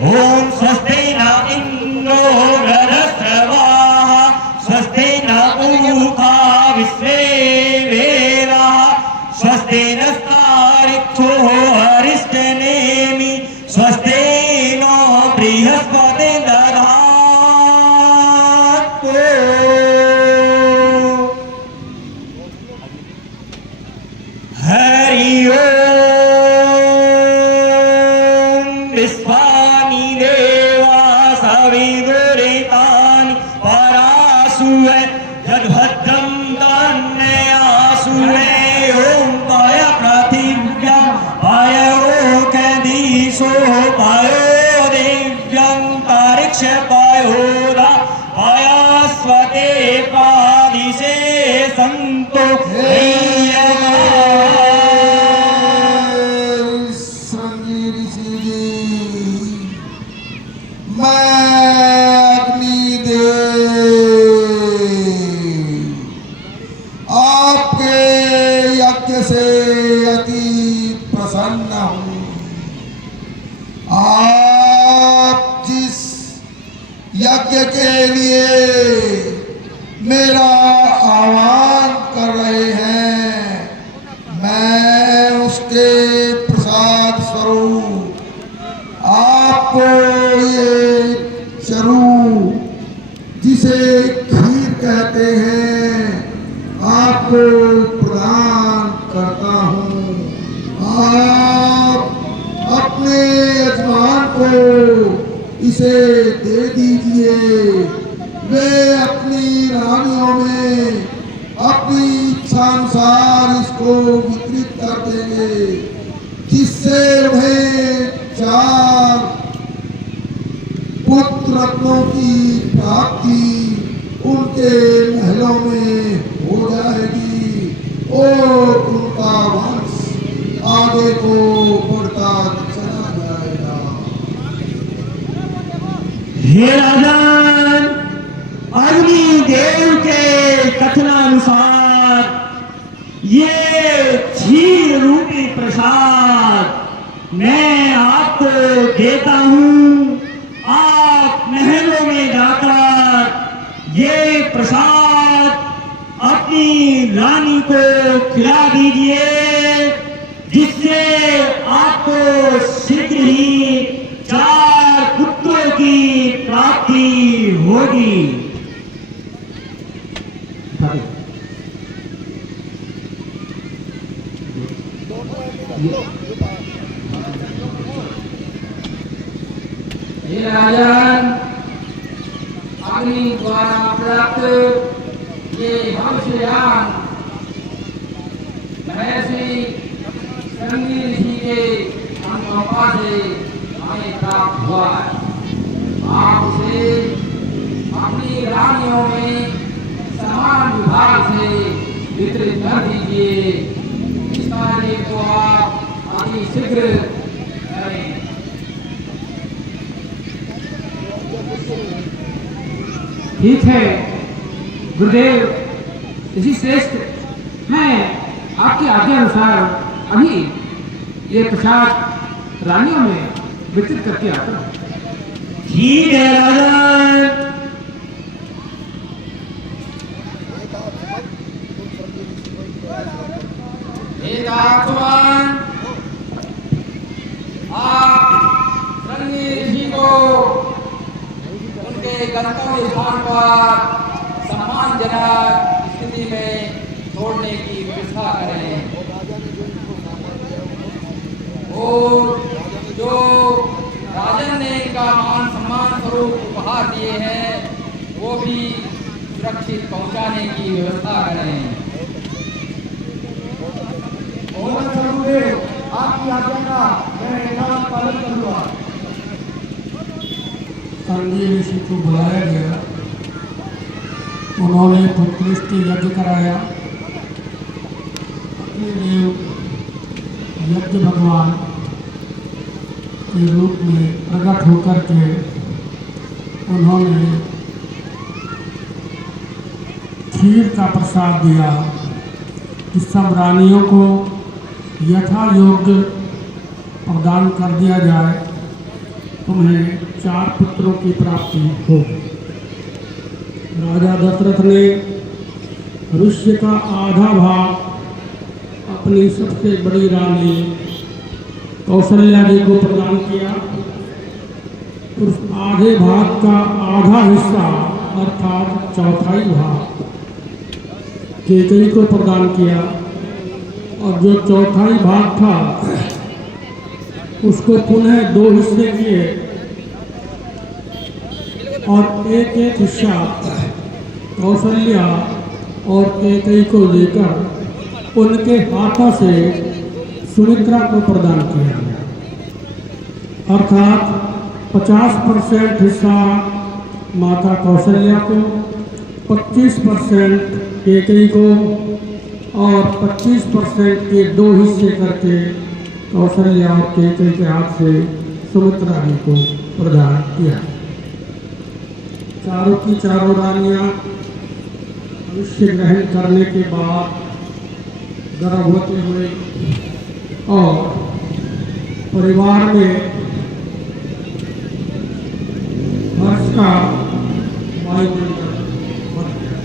ओम स्वस्ति न इंद्रो वृधश्रवाः स्वस्ति न पूषा विश्वेदेवाः स्वस्ति नस्तारिक्षो अरिष्टनेमि स्वस्ति नो बृहस्पति दधातु। हरि ओम विश्वानि देवा सविदुरितानि परासुवे यद्भद्रं तन्नयासुवे ओम पय पृथिव्या पयोकदीशो पयो दिव्यं परिक्ष पयोदा पयस्वते पादिशे संतो से अति प्रसन्न हूँ। आप जिस यज्ञ के लिए मेरा आह्वान कर रहे हैं मैं उसके प्रसाद स्वरूप आपको ये चरू जिसे खीर कहते हैं आपको प्रदान करता हूँ। आप अपने यजमान को इसे दे दीजिए। वे अपनी रानियों में अपनी इच्छानुसार इसको वितरित कर देंगे जिससे उन्हें 4 पुत्र रत्नों की प्राप्ति उनके महलों में हो जाएगी और उनका वंश आगे को बढ़ता चला जाएगा। हे राजन, अग्निदेव के कथनानुसार ये क्षीर रूपी प्रसाद मैं आपको देता हूँ। आप महलों में जाकर ये प्रसाद अपनी रानी को खिला दीजिए जिससे आपको शीघ्र ही 4 पुत्रों की प्राप्ति होगी। हे राजन, अग्नि द्वारा प्राप्त ये भविष्यवाण महर्षि श्रृंगी ऋषि के अनुकंपा से हमें प्राप्त हुआ है। आप उसे अपनी रानियों में समान विभाग से वितरित कर दीजिए। इस कार्य को आप अति शीघ्र करें। ठीक है गुरुदेव ऋषि श्रेष्ठ, मैं आपकी आज्ञा अनुसार अभी ये प्रसाद रानियों में वितरित करके आता हूँ। ठीक है राजन। आप श्रृंगी ऋषि को उनके गंतव्य स्थान पर सम्मानजनक स्थिति में छोड़ने की व्यवस्था करें और जो राजन ने इनका मान सम्मान स्वरूप उपहार दिए हैं वो भी सुरक्षित पहुंचाने की व्यवस्था करें। आपकी आज्ञा का मैं पालन करूंगा। श्रृंगी ऋषि को बुलाया गया, उन्होंने पुत्रष्टि यज्ञ कराया। अग्निदेव यज्ञ भगवान के रूप में प्रकट होकर के उन्होंने खीर का प्रसाद दिया कि सब रानियों को यथा योग्य प्रदान कर दिया जाए तुम्हें 4 पुत्रों की प्राप्ति होगी। राजा दशरथ ने ऋष्य का आधा भाग अपनी सबसे बड़ी रानी कौशल्या जी को प्रदान किया। उस आधे भाग का आधा हिस्सा अर्थात चौथाई भाग कैकेयी को प्रदान किया, और जो चौथाई भाग था उसको पुनः 2 हिस्से किए और एक एक हिस्सा कौशल्या और कैकेयी को लेकर उनके हाथों से सुमित्रा को प्रदान किया। अर्थात 50% हिस्सा माता कौशल्या को, 25% कैकेयी को और 25% के 2 हिस्से करके कौशल्या और कैकेयी के हाथ से सुमित्रा जी को प्रदान किया। चारों की चारों रानियां मनुष्य ग्रहण करने के बाद गर्भवती हुई और परिवार में हर्ष का वायुमंडल बन गया।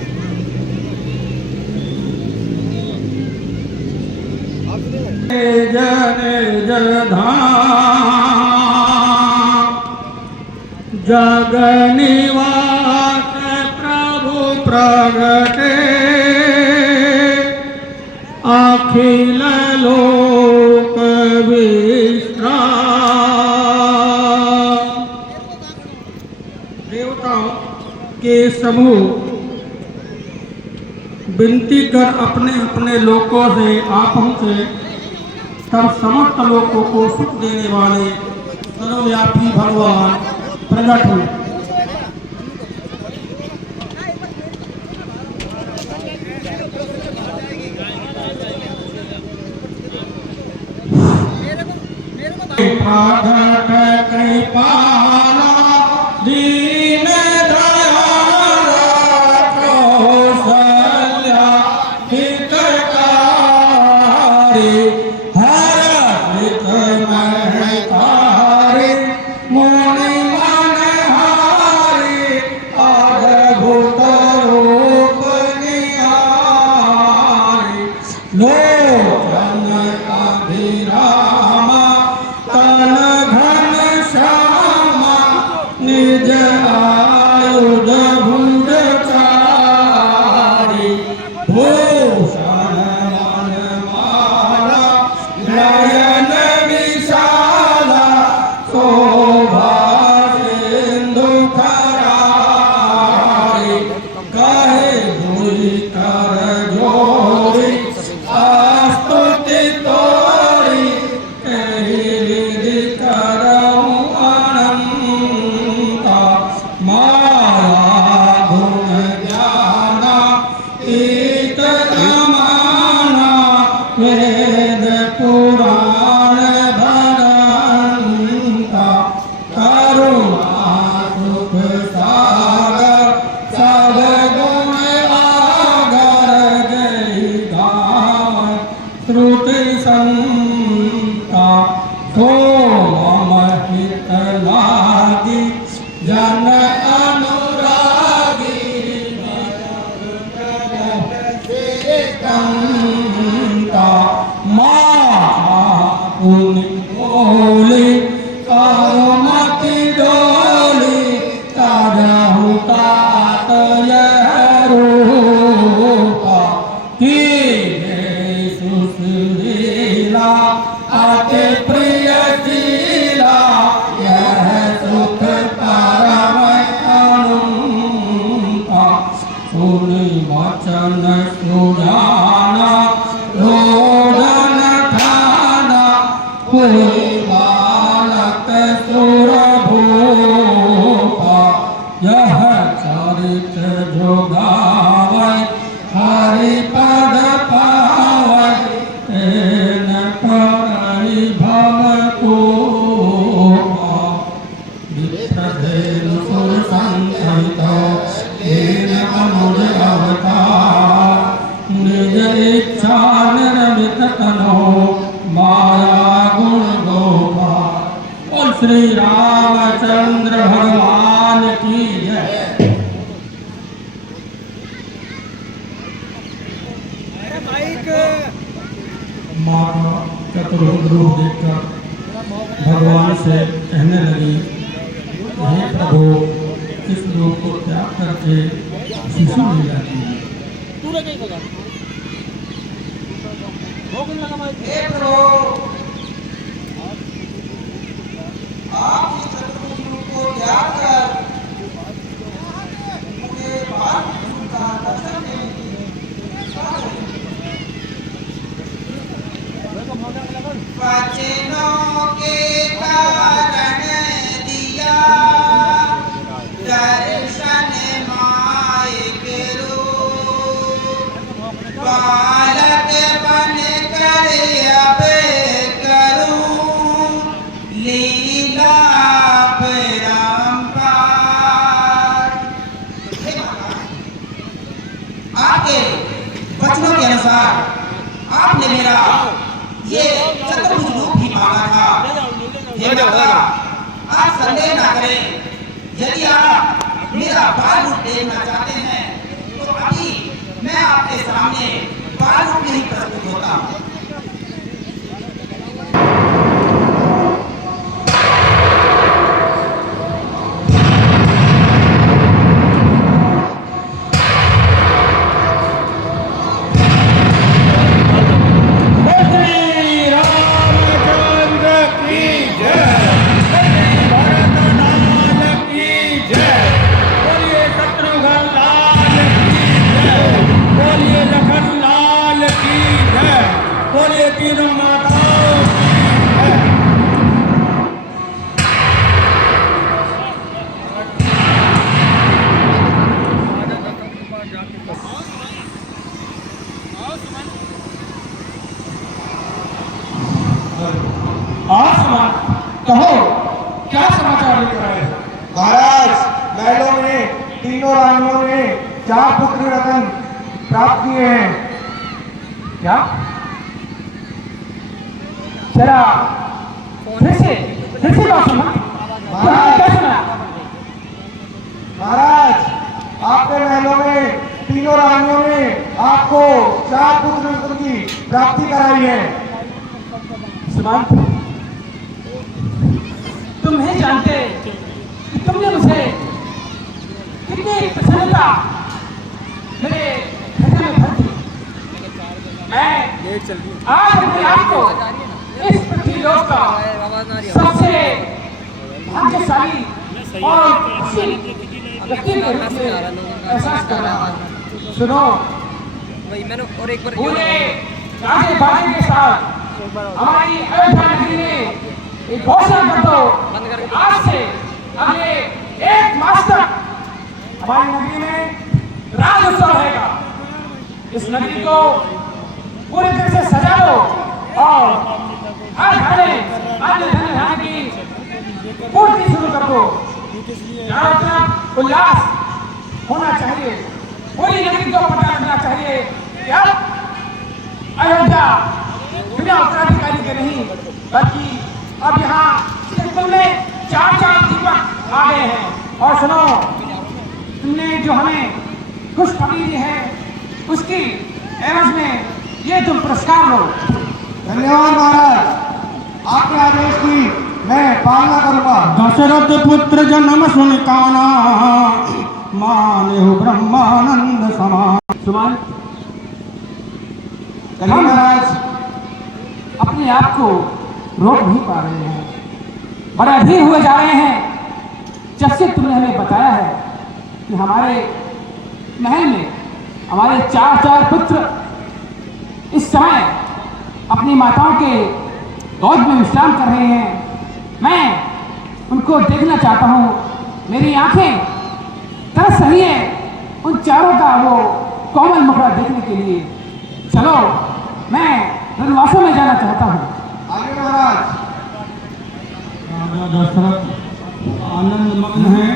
जन जधाम जग निवास प्रभु प्रगटे अखिल लोक विश्राम। देवताओं के समूह विनती कर अपने अपने लोकों से आ पहुँचे, तब समस्त लोकों को सुख देने वाले सर्वव्यापी भगवान प्रकट हुए। प्रगट कृपाला दीन दयाल कौशल्या हितकारी हरषित महतारी मुनि मनहारी अद्भुत रूप निहारी लोचन अभिरामा तन घन श्यामा निज आयुध भुज चारी भूषण वनमाला नयन विशाला शोभा सिंधु खरारी कहे दुई कर जोड़ी स्तुति तोरी एहि करऊं अनंता माया गुण ज्ञाना ईत अमाना वेद पुराण भरंता करुणा सुख सागर सब गुण आगर गई गाव श्रुति संता सो मम हित लागी जन अनुरागी कंता माता पुनि बोली कामति डोली तारहु तात यह रूपा की सुशीला अति प्रियशीला यह सुख परम अनुपा सुनि वचन सुजाना रोदन ठाना कोई बालक सुर भूपा यह चरित जो गावै हरि पद पावै तेन परि भव कोपा विप्रधेनु सुर संसहितो दीन अनुज अवतार निज इच्छा निर्मित तनो माया गुण गोपाल। श्री रामचंद्र भगवान की जय। माँ का चतुर्भुज रूप देखकर भगवान से कहने लगी, हे प्रभु, इस रूप को त्याग करके शिशु ले जाती है। हे प्रभु, आप इस चतुर्भुज रूप को त्याग कर मुझे बाल कृष्ण का दर्शन देने की वचनों के कारण दिया दर्शन माय के रूप, बालक बन कर अब करूं लीला परंपार। आपके वचनों के अनुसार आपने मेरा ये चतुर्भुज रूप भी मांगा था। हे माता, आप संदेह ना करें, यदि आप मेरा बाल रूप देखना चाहते हैं तो अभी मैं आपके सामने बाल रूप में ही प्रस्तुत होता हूँ। कहो, क्या समाचार लेकर आए? महाराज, महलों में तीनों रानियों ने 4 पुत्र रत्न प्राप्त किए हैं। क्या? जरा फिर से बात सुना। महाराज, क्या सुना? महाराज, आपके महलों में तीनों रानियों ने आपको 4 पुत्र रत्न की प्राप्ति कराई है। सुमान, तुम नहीं जानते कि तुमने मुझे कितनी प्रसन्नता मेरे हृदय में भर दी। मैं आज अपने आप को इस पृथ्वी लोक का सबसे भाग्यशाली और खुशी व्यक्ति के रूप में एहसास कर रहा हूँ। सुनो, पूरे गाजे बाजे के साथ हमारी अयोध्या नगरी में एक घोषणा कर दो, आज से अगले 1 मास तक हमारी नगरी में राज उत्सव रहेगा। इस नगरी को पूरी तरह से सजा दो और हर घर में अन्य धन की पूर्ति शुरू कर दो। चारों तरफ उल्लास होना चाहिए, पूरी नगरी को पता लगना चाहिए कि अब अयोध्या बिना उत्तराधिकारी के नहीं, बल्कि अब यहाँ सिर्फ में 4 दीपक आ गए हैं। और सुनो, तुमने जो हमें खुशखबरी दी है उसकी एवज में ये तुम पुरस्कार लो। धन्यवाद महाराज, आपके आदेश की मैं पालना करूंगा। दशरथ पुत्र जन्म सुन काना, माने हो ब्रह्मानंद समान। सुमान, महाराज, अपने आप को रोक नहीं पा रहे हैं, बड़े अधीर हुए जा रहे हैं। जब से तुमने हमें बताया है कि हमारे महल में हमारे 4 पुत्र इस समय अपनी माताओं के गोद में विश्राम कर रहे हैं, मैं उनको देखना चाहता हूँ। मेरी आंखें तरस रही है उन 4 का वो कोमल मुखड़ा देखने के लिए। चलो, मैं वनवासों में जाना चाहता हूँ। आगे महाराज। राजा दशरथ आनंद मग्न है।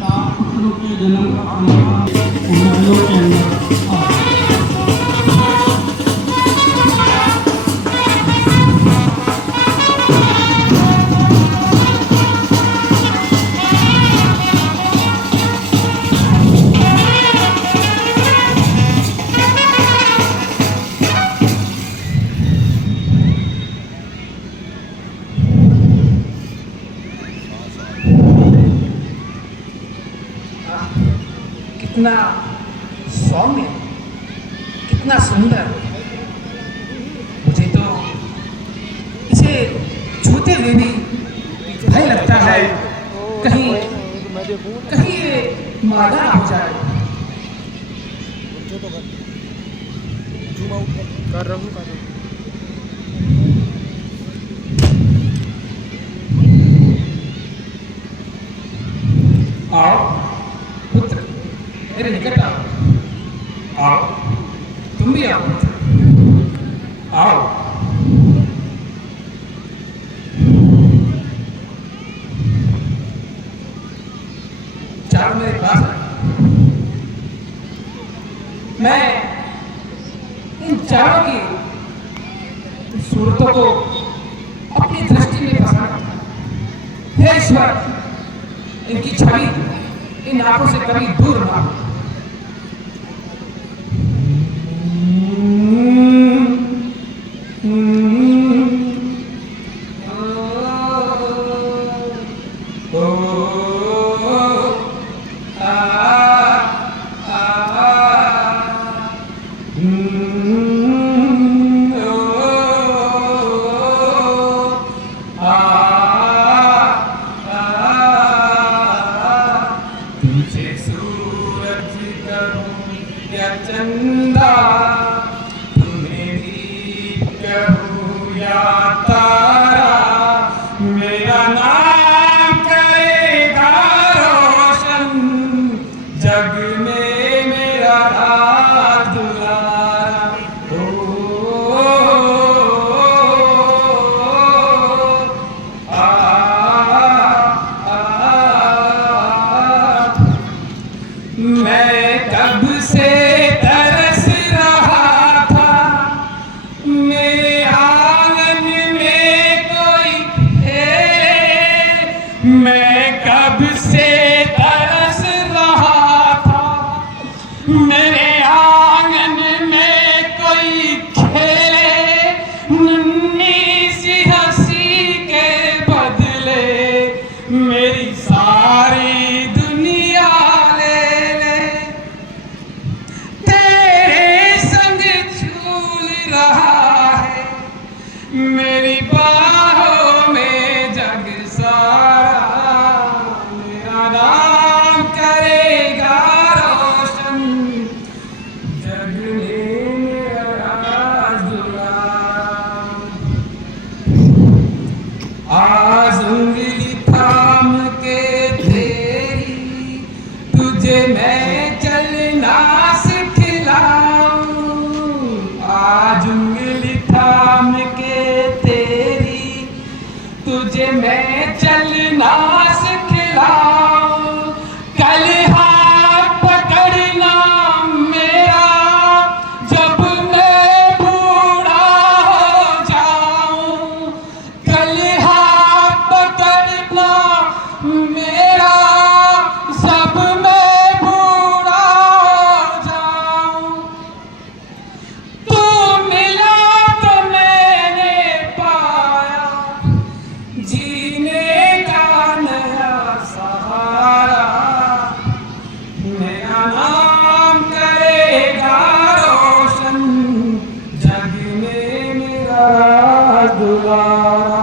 4 पुत्रों के जन्म का अनुमान महलों के अंदर कितना सौम्य, कितना सुंदर। मुझे तो इसे छूते हुए भी भय लगता है, कहीं कहीं ये मादा हो जाए। आओ पुत्र, मेरे निकट आओ। आओ, तुम भी आओ पुत्र, आओ। चारों मेरे पास आओ। मैं इन चारों की सूरतों को अपनी दृष्टि में बसा। हे ईश्वर, इनकी छवि इन आंखों से कभी दूर ना हो। तुझे सूरज कहूं या चंदा, तुम्हें भी कहूं या तारा, मेरा नाम करेगा रोशन, जग में मेरा राज दुलारा। मैं कब से तरस रहा था, मेरे आंगन में कोई खेले। मैं कब से तरस रहा था, मेरे आंगन में कोई खेले। नन्ही सी हंसी के बदले मेरी सारी दुनिया ले ले। तेरे संग झूल रहा है मेरी बाहों में जग सारा, मेरा नाम करेगा रोशन, जग में मेरा राज दुलारा। आज उंगली थाम के तेरी, तुझे मैं चलना सिखलाऊं। आज उंगली थाम के तेरी, तुझे मैं चलना सिखलाऊं। कल हाथ पकड़ना मेरा, जब मैं बूढ़ा हो जाऊं। कल हाथ पकड़ना मेरा, जब मैं बूढ़ा हो जाऊं। तू मिला तो मैंने पाया जीने का नया सहारा, मेरा नाम करेगा रोशन, जग में मेरा राज दुलारा।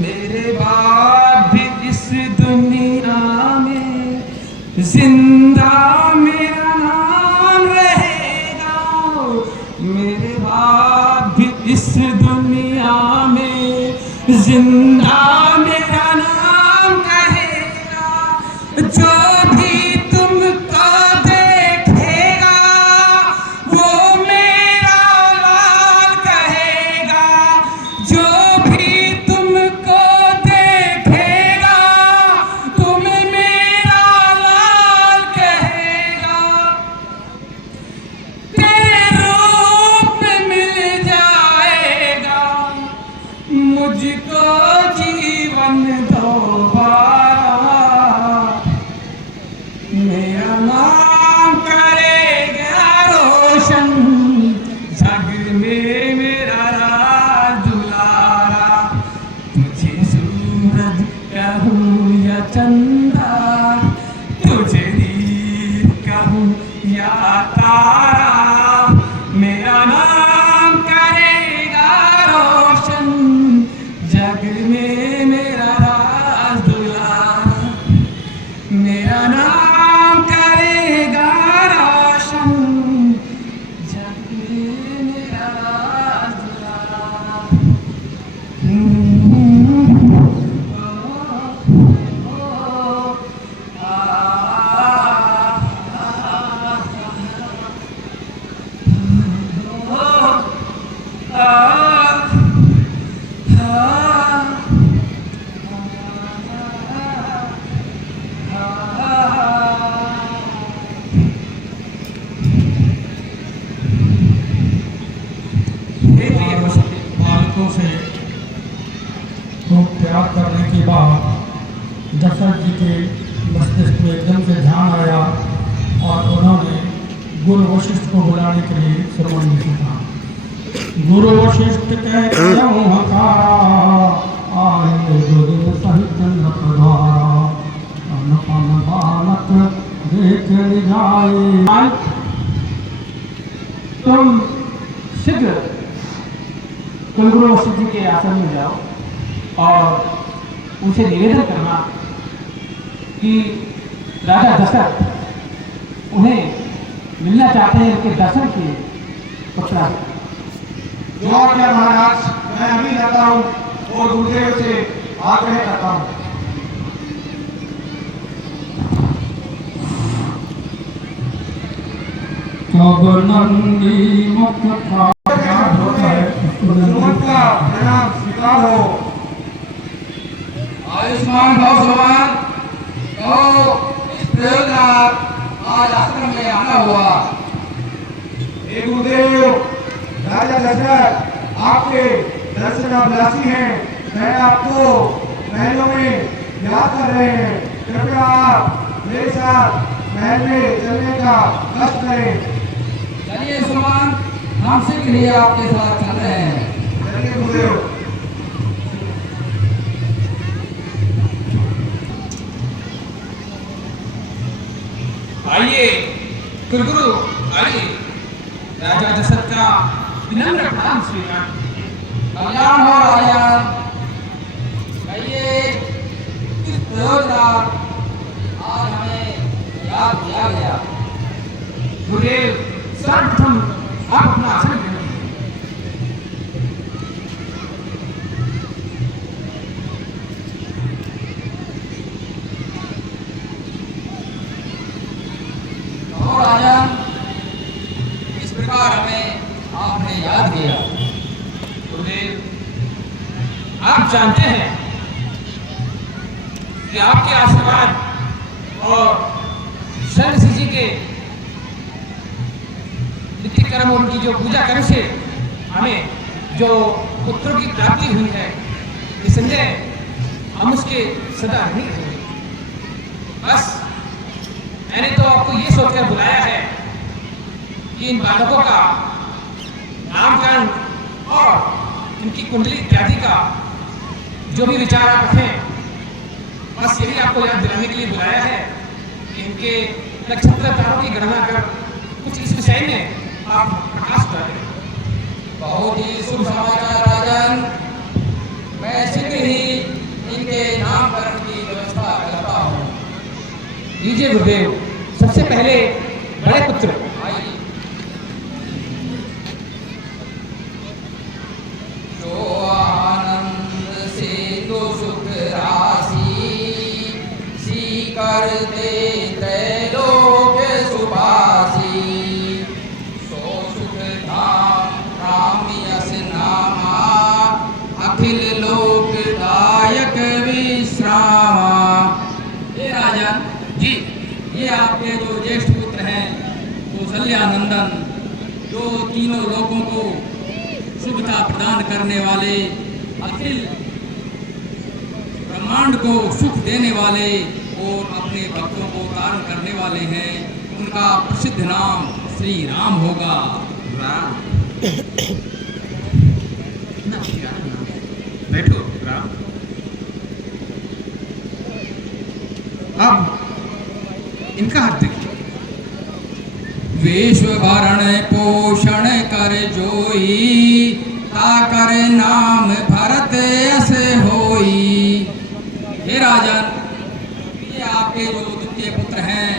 मेरे बाद भी इस दुनिया में जिंदा मेरा नाम रहेगा। मेरे बाद भी इस दुनिया में जिंदा मेरा नाम कहेगा। जो भी तुमको देखेगा वो मेरा लाल कहेगा। जो भी तुमको देखेगा तुम्हें मेरा लाल कहेगा। तेरे रूप में मिल जाएगा मुझको जीवन दोबारा, मेरा नाम करेगा रोशन, जग में मेरा राज दुलारा। तुझे सूरज कहूं या चंदा तुझे दीप कहूँ या तारा, मेरा नाम करेगा रोशन जग में मेरा राज दुलारा, मेरा नाम करेगा रोशन जग में मेरा राज दुलारा। बालकों से खूब त्याग करने के बाद दशरथ जी के मस्तिष्क में एकदम से ध्यान आया और उन्होंने गुरु वशिष्ठ को बुलाने के लिए श्रवण जी से कहा। गुरु वशिष्ठ कहते आए गुरु सहित नपधारा, अनपन बालक देख जाए। तुम शीघ्र कुलगुरु वशिष्ठ जी के आश्रम में जाओ और उनसे निवेदन करना कि राजा दशरथ उन्हें मिलना चाहते हैं, उनके दर्शन के पत्र। जो आज्ञा महाराज, मैं अभी जाता हूँ और गुरुदेव से आग्रह करता हूँ। अब नंदी मुख था सुमन का प्रणाम स्वीकार हो। आयुष्मान भव समान तो इस प्रयोजनार्थ आज आश्रम में आना हुआ। हे गुरुदेव, राजा दशरथ आपके दर्शनाभिलाषी हैं। मैं आपको महलों में याद कर रहे हैं। कृपया आप मेरे साथ महल में चलने का कष्ट करें। चलिए सुमान, हम शीघ्र ही आपके साथ चल रहे हैं। चलिए गुरुदेव। आइए कुलगुरु, आइए। राजा दशरथ का विनम्र प्रणाम स्वीकार। कल्याण हो राजा। कहिए किस प्रयोजनार्थ आज हमें याद किया गया? गुरुदेव, सर्वप्रथम आप अपना आसन ग्रहण कीजिए। और राजा, इस प्रकार हमें आपने याद किया। गुरुदेव, आप जानते हैं कि आपके आशीर्वाद और शरण जी के नित्य कर्म और उनकी जो पूजा करने से हमें जो पुत्रों की प्राप्ति हुई है, निसंदेह हम उसके सदा ऋणी रहेंगे। बस मैंने तो आपको ये सोचकर बुलाया है कि इन बालकों का नामकरण और इनकी कुंडली इत्यादि का जो भी विचार आप रखें, बस यही आपको याद दिलाने के लिए बुलाया है कि इनके नक्षत्र तारों की गणना कर कुछ इस विषय में आप प्रकाश डालें। बहुत ही शुभ समाचार राजन। मैं शीघ्र ही इनके नामकरण की व्यवस्था करता हूँ। लीजिए गुरुदेव, सबसे पहले बड़े पुत्र आइए। जो आनंद से तो सुख राशि सी करते त्रैलोक सुभाषी, सो सुख धाम राम यस नामा, अखिल लोक दायक विश्रामा। हे राजा जी, ये आपके जो ज्येष्ठ पुत्र हैं कौशल्यानंदन, जो तीनों लोगों को शुभता प्रदान करने वाले, अखिल ब्रह्मांड को सुख देने वाले और अपने भक्तों को तारण करने वाले हैं। उनका प्रसिद्ध नाम श्री राम होगा। राम बैठो। राम अब इनका हाथ देखिए। विश्व भरण पोषण कर जोई, ताकर नाम भरत यस होई। हे राजन, ये आपके जो द्वितीय पुत्र हैं,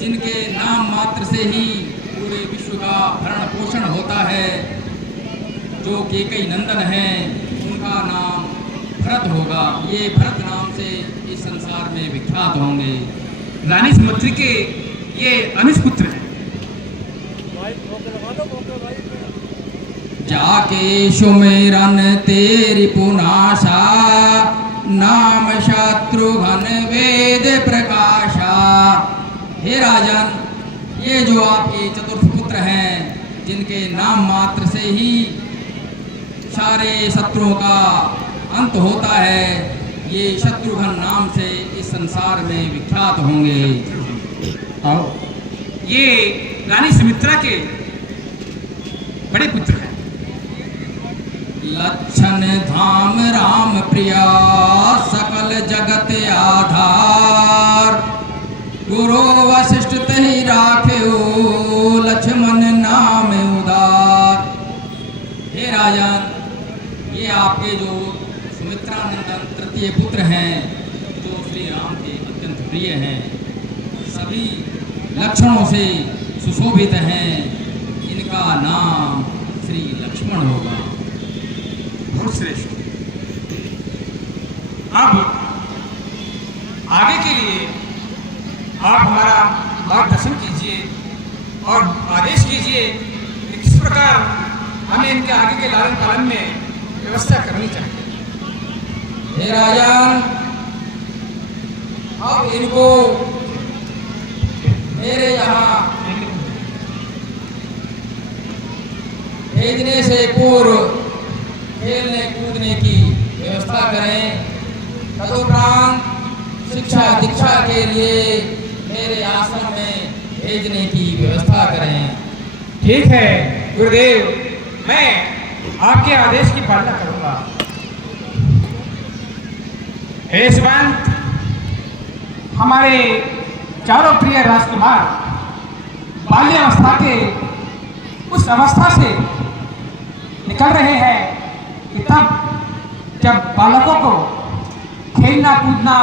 जिनके नाम मात्र से ही पूरे विश्व का भरण पोषण होता है, जो केकई नंदन हैं, उनका नाम भरत होगा। ये भरत नाम से इस संसार में विख्यात होंगे। रानी सुमंत्री के ये अनुज पुत्र हैं। जाके सुमिरन तेरी पुनाशा, नाम शत्रुघ्न वेद प्रकाशा। हे राजन, ये जो आपके चतुर्थ पुत्र हैं, जिनके नाम मात्र से ही सारे शत्रुओं का अंत होता है, ये शत्रुघ्न नाम से इस संसार में विख्यात होंगे। आओ, ये रानी सुमित्रा के बड़े पुत्र हैं। लक्षण धाम राम प्रिया, सकल जगत आधार। गुरु वशिष्ठ तहि राख्यो, लक्ष्मण नाम उदार। हे राजन, ये आपके जो सुमित्रा नंदन तृतीय पुत्र हैं, जो श्री राम के अत्यंत प्रिय हैं, सभी लक्षणों से सुशोभित हैं। इनका नाम श्री लक्ष्मण होगा। बहुत श्रेष्ठ। अब आगे के लिए आप हमारा मार्गदर्शन कीजिए और आदेश कीजिए कि किस प्रकार हमें इनके आगे के लालन पालन में व्यवस्था करनी चाहिए। हे राजन, अब इनको मेरे यहाँ भेजने से पूर्व खेलने कूदने की व्यवस्था करें। तदुपरांत शिक्षा दीक्षा के लिए मेरे आश्रम में भेजने की व्यवस्था करें। ठीक है गुरुदेव, मैं आपके आदेश की पालना करूंगा। हे यशवंत, हमारे चारों प्रिय राजकुमार बाल्यावस्था के उस अवस्था से निकल रहे हैं कि तब जब बालकों को खेलना कूदना,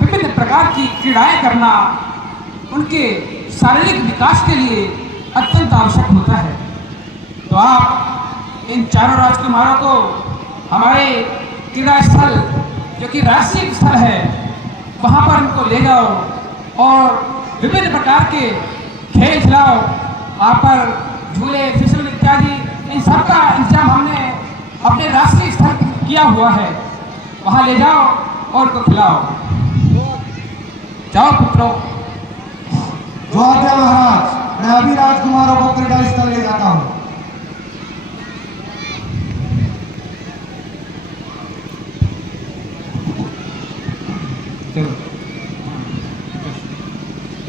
विभिन्न प्रकार की क्रीड़ाएं करना उनके शारीरिक विकास के लिए अत्यंत आवश्यक होता है। तो आप इन चारों राजकुमारों को हमारे क्रीड़ा स्थल, जो कि राष्ट्रीय स्थल है, वहाँ पर उनको ले जाओ और विभिन्न प्रकार के खेल खिलाओ। वहाँ पर झूले, फिसल इत्यादि, इन सब का इंतजाम हमने अपने राष्ट्रीय स्तर किया हुआ है। वहाँ ले जाओ और उनको खिलाओ। जाओ पुत्रों। जो आज्ञा महाराज, मैं अभी राजकुमारों को क्रीड़ा स्थल ले जाता हूँ।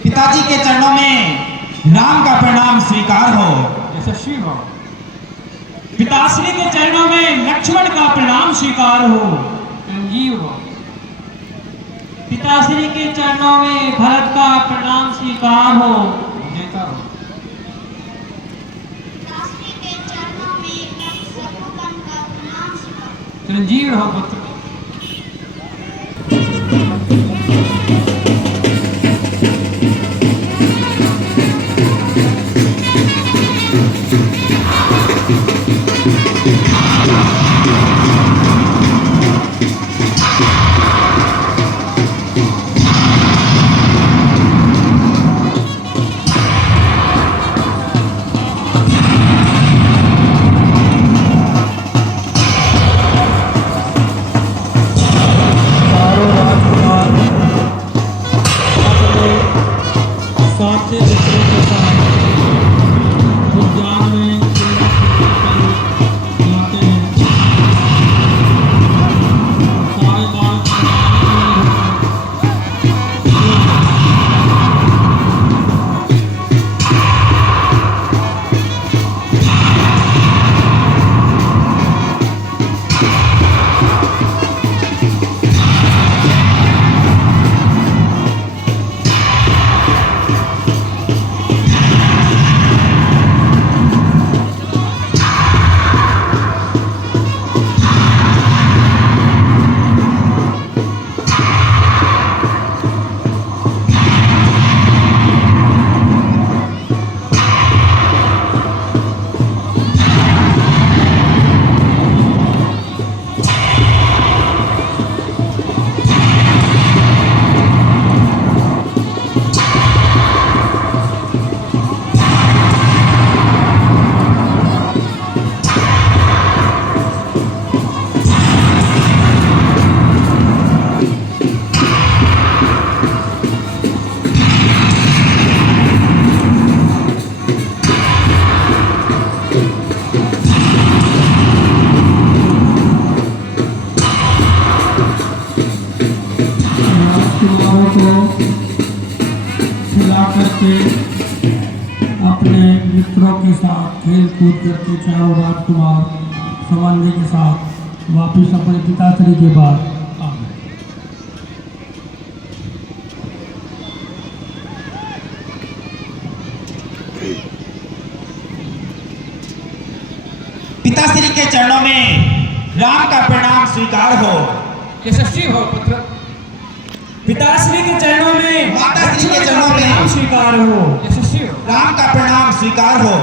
पिताजी के चरणों में राम का प्रणाम स्वीकार हो। यशस्वी हो। पिताश्री के चरणों में लक्ष्मण का प्रणाम स्वीकार हो। संजीव हो। पिताश्री के चरणों में भरत का प्रणाम स्वीकार हो। विजेता हो। पिताश्री के चरणों में शत्रुघ्न का प्रणाम स्वीकार। चिरंजीव हो पुत्र। साथी मित्रों के साथ उद्यान में जाते हैं। राजकुमारों को खिला करके अपने मित्रों के साथ खेल कूद करके चारों राजकुमार समन्वय के साथ वापिस अपने पिताश्री के बाद आ गए। पिताश्री के चरणों में राम का प्रणाम स्वीकार हो। यशस्वी हो पुत्र। पिताश्री के चरणों में माताश्री के चरणों प्रणाम में स्वीकार हो। यशस्वी हो। राम का प्रणाम स्वीकार हो।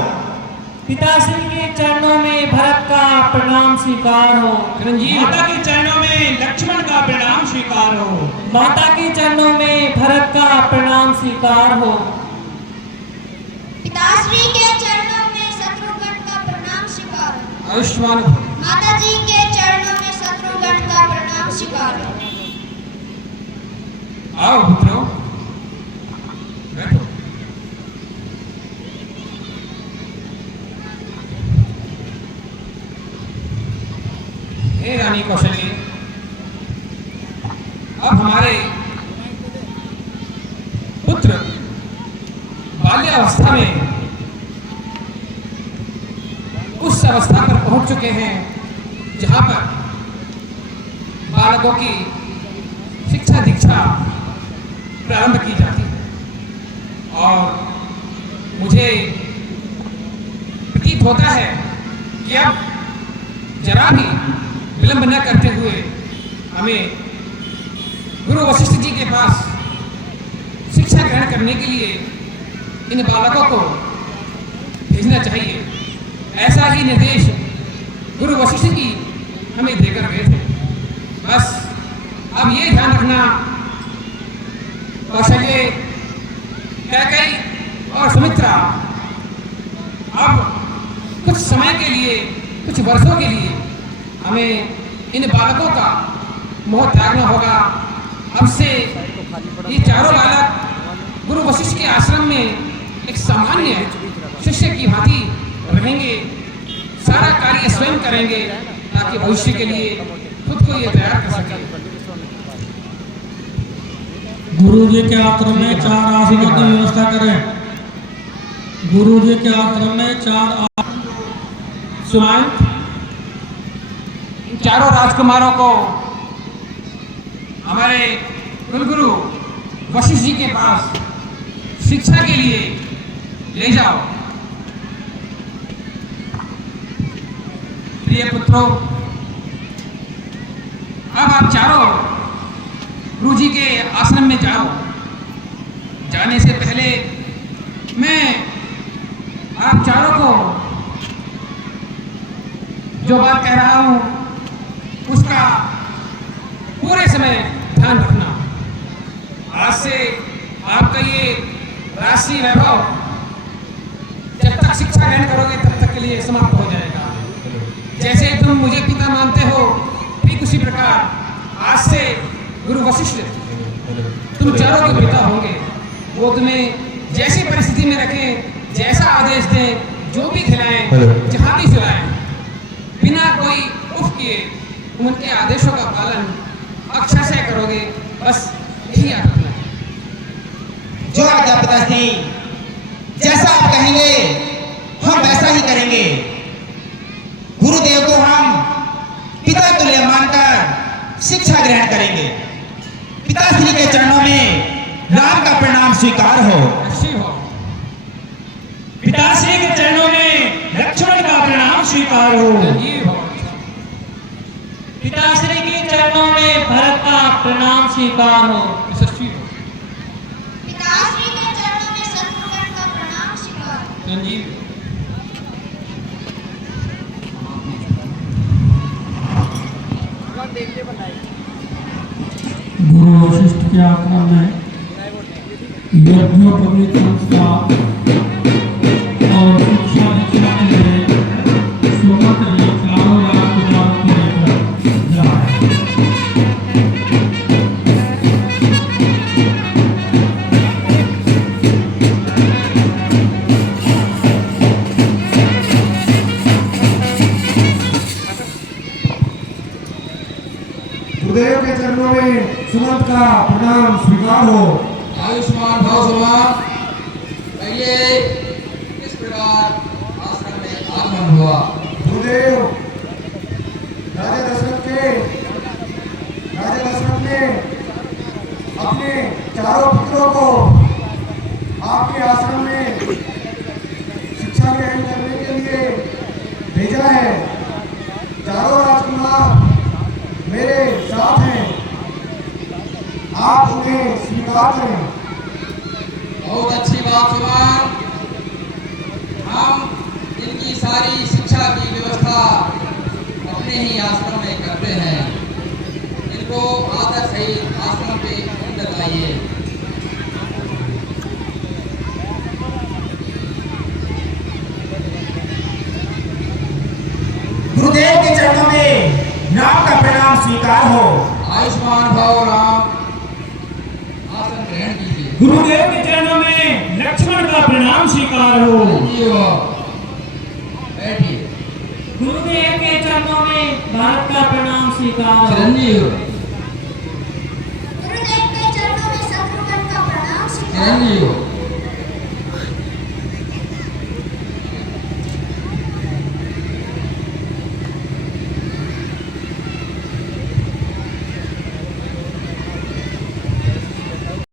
पिताश्री के चरणों में भरत का प्रणाम स्वीकार हो। चिरंजीव माता के चरणों में लक्ष्मण का प्रणाम स्वीकार हो। माता के चरणों में भरत का प्रणाम स्वीकार हो। पिताश्री के चरणों में शत्रुघ्न का प्रणाम स्वीकार हो। आयुष्मान माता जी के चरणों में शत्रुघ्न का प्रणाम स्वीकार हो। आओ पुत्रों बैठो। हे रानी कौशली, अब हमारे पुत्र बाल्यावस्था में उस अवस्था पर पहुंच चुके हैं जहां पर बालकों की शिक्षा दीक्षा प्रारंभ की जाती है और मुझे प्रतीत होता है कि अब जरा भी विलंब न करते हुए हमें गुरु वशिष्ठ जी के पास शिक्षा ग्रहण करने के लिए इन बालकों को भेजना चाहिए। ऐसा ही निर्देश गुरु वशिष्ठ जी हमें देकर गए थे। बस अब ये ध्यान रखना कौशल्य, कैकेयी और सुमित्रा अब कुछ समय के लिए, कुछ वर्षों के लिए हमें इन बालकों का मोह त्यागना होगा। अब से ये चारों बालक गुरु वशिष्ठ के आश्रम में एक सामान्य शिष्य की भांति रहेंगे। सारा कार्य स्वयं करेंगे ताकि भविष्य के लिए खुद को ये तैयार कर सकें। गुरु जी के आश्रम में 4 आसनों की व्यवस्था करें। गुरु जी के आश्रम में 4 सुमंत, इन चारों राजकुमारों को हमारे कुलगुरु वशिष्ठ जी के पास शिक्षा के लिए ले जाओ। प्रिय पुत्रों, अब आप चारों गुरु जी के आश्रम में जाओ। जाने से पहले मैं आप चारों को जो बात कह रहा हूं उसका पूरे समय ध्यान रखना। आज से आपका ये राष्ट्रीय वैभव जब तक शिक्षा ग्रहण करोगे तब तक के लिए समाप्त हो जाएगा। जैसे तुम मुझे पिता मानते हो, ठीक उसी प्रकार आज से गुरु वशिष्ठ तुम चारों के पिता होंगे। वो तुम्हें जैसी परिस्थिति में रखें, जैसा आदेश दें, जो भी खिलाएं, जहां भी सुलाएं, बिना कोई उफ किए उनके आदेशों का पालन अक्षर से करोगे। बस यही याद रखना है। जो आज्ञा पिताश्री, जैसा आप कहेंगे हम वैसा ही करेंगे। गुरुदेव को हम पिता तुल्य मानकर शिक्षा ग्रहण करेंगे। पिताश्री के चरणों में राम का प्रणाम स्वीकार हो। अच्छी हो। पिताश्री के चरणों में लक्ष्मण का प्रणाम स्वीकार हो। ये हो। पिताश्री के चरणों में भरत का प्रणाम स्वीकार हो। यशस्वी हो। पिताश्री के चरणों में शत्रुघ्न का प्रणाम स्वीकार हो। संजीव गुरु वशिष्ठ के आश्रम में यज्ञोपवीत संस्कार और शिक्षा दीक्षा के लिए सुमंत जी चारों राजकुमारों को लेकर जाए। गुरुदेव के चरणों में सुमंत का प्रणाम स्वीकार हो। आयुष्मान भव समान। पहले किस प्रकार आश्रम में आगमन हुआ? गुरुदेव राजा दशरथ ने अपने चारों पुत्रों को आपके आश्रम में शिक्षा ग्रहण करने के लिए भेजा है। चारों राजकुमार मेरे साथ हैं, आप उन्हें स्वीकार करें। बहुत अच्छी बात समान। हम इनकी सारी शिक्षा की व्यवस्था अपने ही आश्रम में करते हैं। इनको आदर सहित आश्रम के अंदर लाइए। गुरुदेव के चरणों में राम का प्रणाम स्वीकार हो। आयुष्मान भव राम। आसन ग्रहण कीजिए। गुरुदेव के चरणों में लक्ष्मण का प्रणाम स्वीकार हो। बैठिए। गुरुदेव के चरणों में भारत का प्रणाम स्वीकार। चिरंजीव। गुरुदेव के चरणों में शत्रुघ्न का प्रणाम स्वीकार। चिरंजीव।